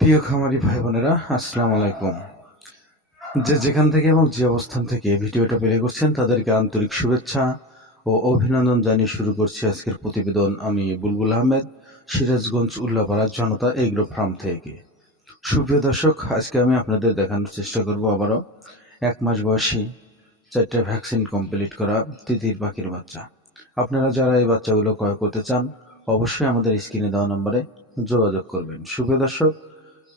প্রিয় খামারি ভাই বোনেরা, আসসালামু আলাইকুম। যে যেখান থেকে এবং যে অবস্থান থেকে ভিডিওটা প্লে করছেন তাদেরকে আন্তরিক শুভেচ্ছা ও অভিনন্দন জানিয়ে শুরু করছি আজকের প্রতিবেদন। আমি বুলবুল আহমেদ, সিরাজগঞ্জ উল্লাপাড়া জনতা এগ্রো ফার্ম থেকে। সুপ্রিয় দর্শক, আজকে আমি আপনাদের দেখানোর চেষ্টা করব আবারও 1 মাস বয়সী 4টা ভ্যাকসিন কমপ্লিট করা তিতির পাখির বাচ্চা। আপনারা যারা এই বাচ্চাগুলো ক্রয় করতে চান অবশ্যই আমাদের স্ক্রিনে দেওয়া নম্বরে যোগাযোগ করবেন। সুপ্রিয় দর্শক,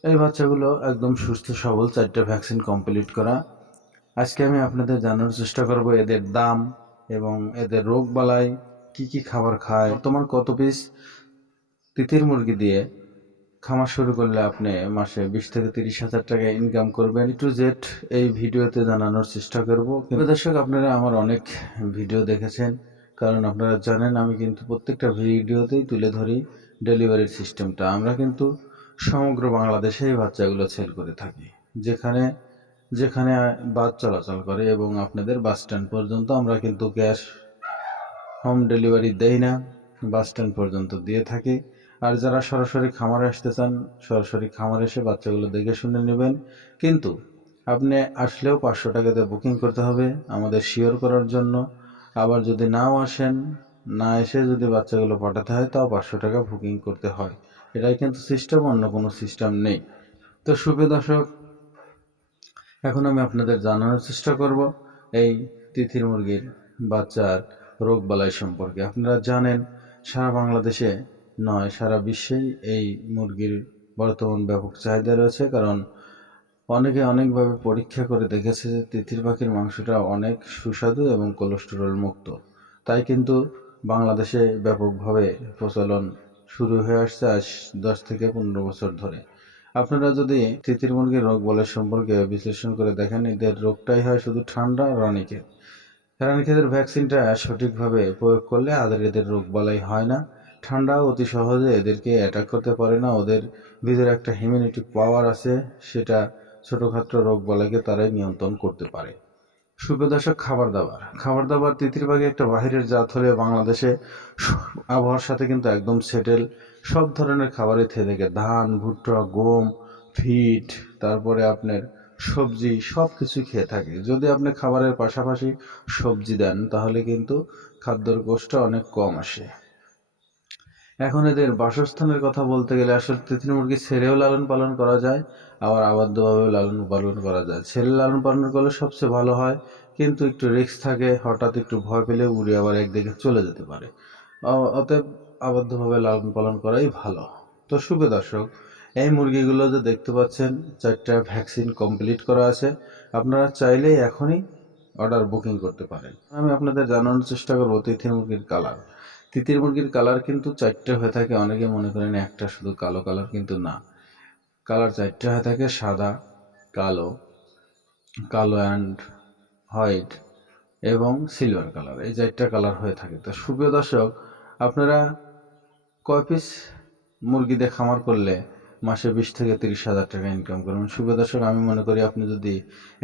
এই বাচ্চাগুলো একদম সুস্থ সবল, 4টা ভ্যাকসিন কমপ্লিট করা। আজকে আমি আপনাদের জানানোর চেষ্টা করব এদের দাম এবং এদের রোগ বালাই, কি কি খাবার খায়, বর্তমান কত পিস তিতির মুরগি দিয়ে খামার শুরু করলে আপনি মাসে 20 থেকে 30 হাজার টাকা ইনকাম করবেন। টু জেড এই ভিডিওতে জানানোর চেষ্টা করব। কিন্তু দর্শক, আপনারা আমার অনেক ভিডিও দেখেছেন, কারণ আপনারা জানেন আমি কিন্তু প্রত্যেকটা ভিডিওতেই তুলে ধরি ডেলিভারির সিস্টেমটা। আমরা কিন্তু সমগ্র বাংলাদেশে এই বাচ্চাগুলো সেল করে থাকি, যেখানে যেখানে বাস চলাচল করে, এবং আপনাদের বাস স্ট্যান্ড পর্যন্ত আমরা কিন্তু ক্যাশ হোম ডেলিভারি দেই না, বাস স্ট্যান্ড পর্যন্ত দিয়ে থাকি। আর যারা সরাসরি খামারে আসতে চান, সরাসরি খামারে এসে বাচ্চাগুলো দেখে শুনে নেবেন। কিন্তু আপনি আসলেও 500 টাকা দিয়ে বুকিং করতে হবে আমাদের শিওর করার জন্য। আবার যদি নাও আসেন, না এসে যদি বাচ্চাগুলো পাঠাতে হয়, তাও 500 টাকা বুকিং করতে হয়। এটাই কিন্তু সিস্টেম, অন্য কোনো সিস্টেম নেই। তো সুপ্রিয় দর্শক, এখন আমি আপনাদের জানানোর চেষ্টা করব এই তিতির মুরগির বাচ্চার রোগ বালাই সম্পর্কে। আপনারা জানেন সারা বাংলাদেশে নয়, সারা বিশ্বেই এই মুরগির বর্তমান ব্যাপক চাহিদা রয়েছে, কারণ অনেকে অনেকভাবে পরীক্ষা করে দেখেছে যে তিতির পাখির মাংসটা অনেক সুস্বাদু এবং কোলেস্টেরল মুক্ত। তাই কিন্তু বাংলাদেশে ব্যাপকভাবে প্রচলন শুরু হয়ে আসছে আজ 10 থেকে 15 বছর ধরে। আপনারা যদি তিতির মুরগির রোগ বালাই সম্পর্কে বিশ্লেষণ করে দেখেন, এদের রোগটাই হয় শুধু ঠান্ডা, রানীক্ষেত। রানীক্ষেতের ভ্যাকসিনটা সঠিকভাবে প্রয়োগ করলে এদের রোগ বালাই হয় না। ঠান্ডা অতি সহজে এদেরকে অ্যাটাক করতে পারে না। ওদের ভিতরে একটা ইমিউনিটি পাওয়ার আছে, সেটা ছোটোখাটো রোগ বালাইকে তারাই নিয়ন্ত্রণ করতে পারে। সুপ্রিয় দর্শক, খাবার দাবার তিতির পাখি একটা বাহিরের জাত হলে বাংলাদেশে আবহাওয়ার সাথে কিন্তু একদম সেটেল। সব ধরনের খাবারই খেয়ে থাকে, ধান, ভুট্টা, গম, ফিট, তারপরে আপনার সবজি, সব কিছুই খেয়ে থাকে। যদি আপনি খাবারের পাশাপাশি সবজি দেন তাহলে কিন্তু খাদ্যের কোষটা অনেক কম আসে। এখন এদের বাসস্থানের কথা বলতে গেলে আসলে তিতির মুরগি ছেড়েও লালন পালন করা যায়, আবার আবদ্ধভাবেও লালন পালন করা যায়। ছেড়ে লালন পালন করলে সবচেয়ে ভালো হয়, কিন্তু একটু রিস্ক থাকে, হঠাৎ একটু ভয় পেলে উড়ে আবার একদিকে চলে যেতে পারে। অতএব আবদ্ধভাবে লালন পালন করাই ভালো। তো শুভ দর্শক, এই মুরগিগুলো যে দেখতে পাচ্ছেন 4টা ভ্যাকসিন কমপ্লিট করা আছে। আপনারা চাইলেই এখনই অর্ডার বুকিং করতে পারেন। আমি আপনাদের জানানোর চেষ্টা করবো তিতির মুরগির কালার। তিতির মুরগির কালার কিন্তু 4টে হয়ে থাকে। অনেকে মনে করেন একটা শুধু কালো কালার, কিন্তু না, কালার 4টে হয়ে থাকে: সাদা, কালো, কালো অ্যান্ড হোয়াইট এবং সিলভার কালার। এই 4টা কালার হয়ে থাকে। তো সুপ্রিয় দর্শক, আপনারা কয় পিস মুরগি দিয়ে খামার করলে মাসে 20 থেকে 30 হাজার টাকা ইনকাম করবেন? সুপ্রিয় দর্শক, আমি মনে করি আপনি যদি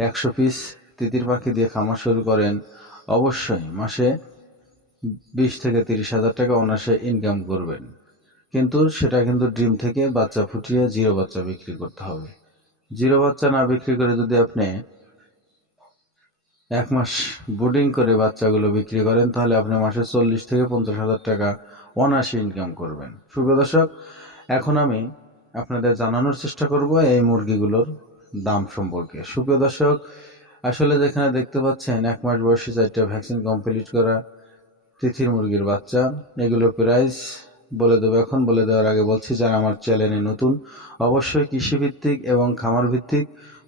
100 পিস তিতির পাখি দিয়ে খামার শুরু করেন, অবশ্যই মাসে 20 থেকে 30 হাজার টাকা অনায়াসে ইনকাম করবেন। কিন্তু সেটা কিন্তু ডিম থেকে বাচ্চা ফুটিয়ে জিরো বাচ্চা বিক্রি করতে হবে। জিরো বাচ্চা না বিক্রি করে যদি আপনি 1 মাস বোর্ডিং করে বাচ্চাগুলো বিক্রি করেন, তাহলে আপনি মাসে 40 থেকে 50 হাজার টাকা অনায়াসে ইনকাম করবেন। সুপ্রিয় দর্শক, এখন আমি আপনাদের জানানোর চেষ্টা করব এই মুরগিগুলোর দাম সম্পর্কে। সুপ্রিয় দর্শক, আসলে যেখানে দেখতে পাচ্ছেন 1 মাস বয়সী 4টা ভ্যাকসিন কমপ্লিট করা তিতির মুরগির বাচ্চা, এগুলোর প্রাইস বলে দেবো। এখন বলে দেওয়ার আগে বলছি, যারা আমার চ্যানেলে নতুন, অবশ্যই কৃষিভিত্তিক এবং খামার ভিত্তিক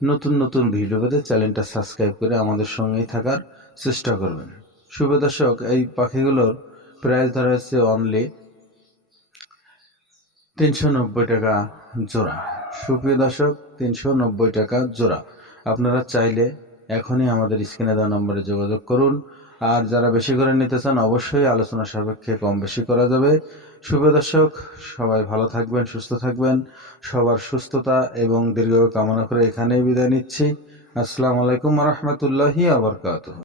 নতুন নতুন ভিডিও পেতে চ্যানেলটা সাবস্ক্রাইব করে আমাদের সঙ্গেই থাকার চেষ্টা করবেন। শুভ দর্শক, এই পাখিগুলোর প্রাইস ধরা হচ্ছে অনলি 390 টাকা জোড়া। সুপ্রিয় দর্শক, 390 টাকা জোড়া। আপনারা চাইলে এখনই আমাদের স্ক্রিনে দেওয়া নম্বরে যোগাযোগ করুন। আর যারা বেশি করে নিতে চান, অবশ্যই আলোচনা সাপেক্ষে কম বেশি করা যাবে। শুভ দর্শক, সবাই ভালো থাকবেন, সুস্থ থাকবেন। সবার সুস্থতা এবং দীর্ঘ কামনা করে এখানেই বিদায় নিচ্ছি। আসসালামু আলাইকুম ওয়া রাহমাতুল্লাহি ওয়া বারাকাতুহু।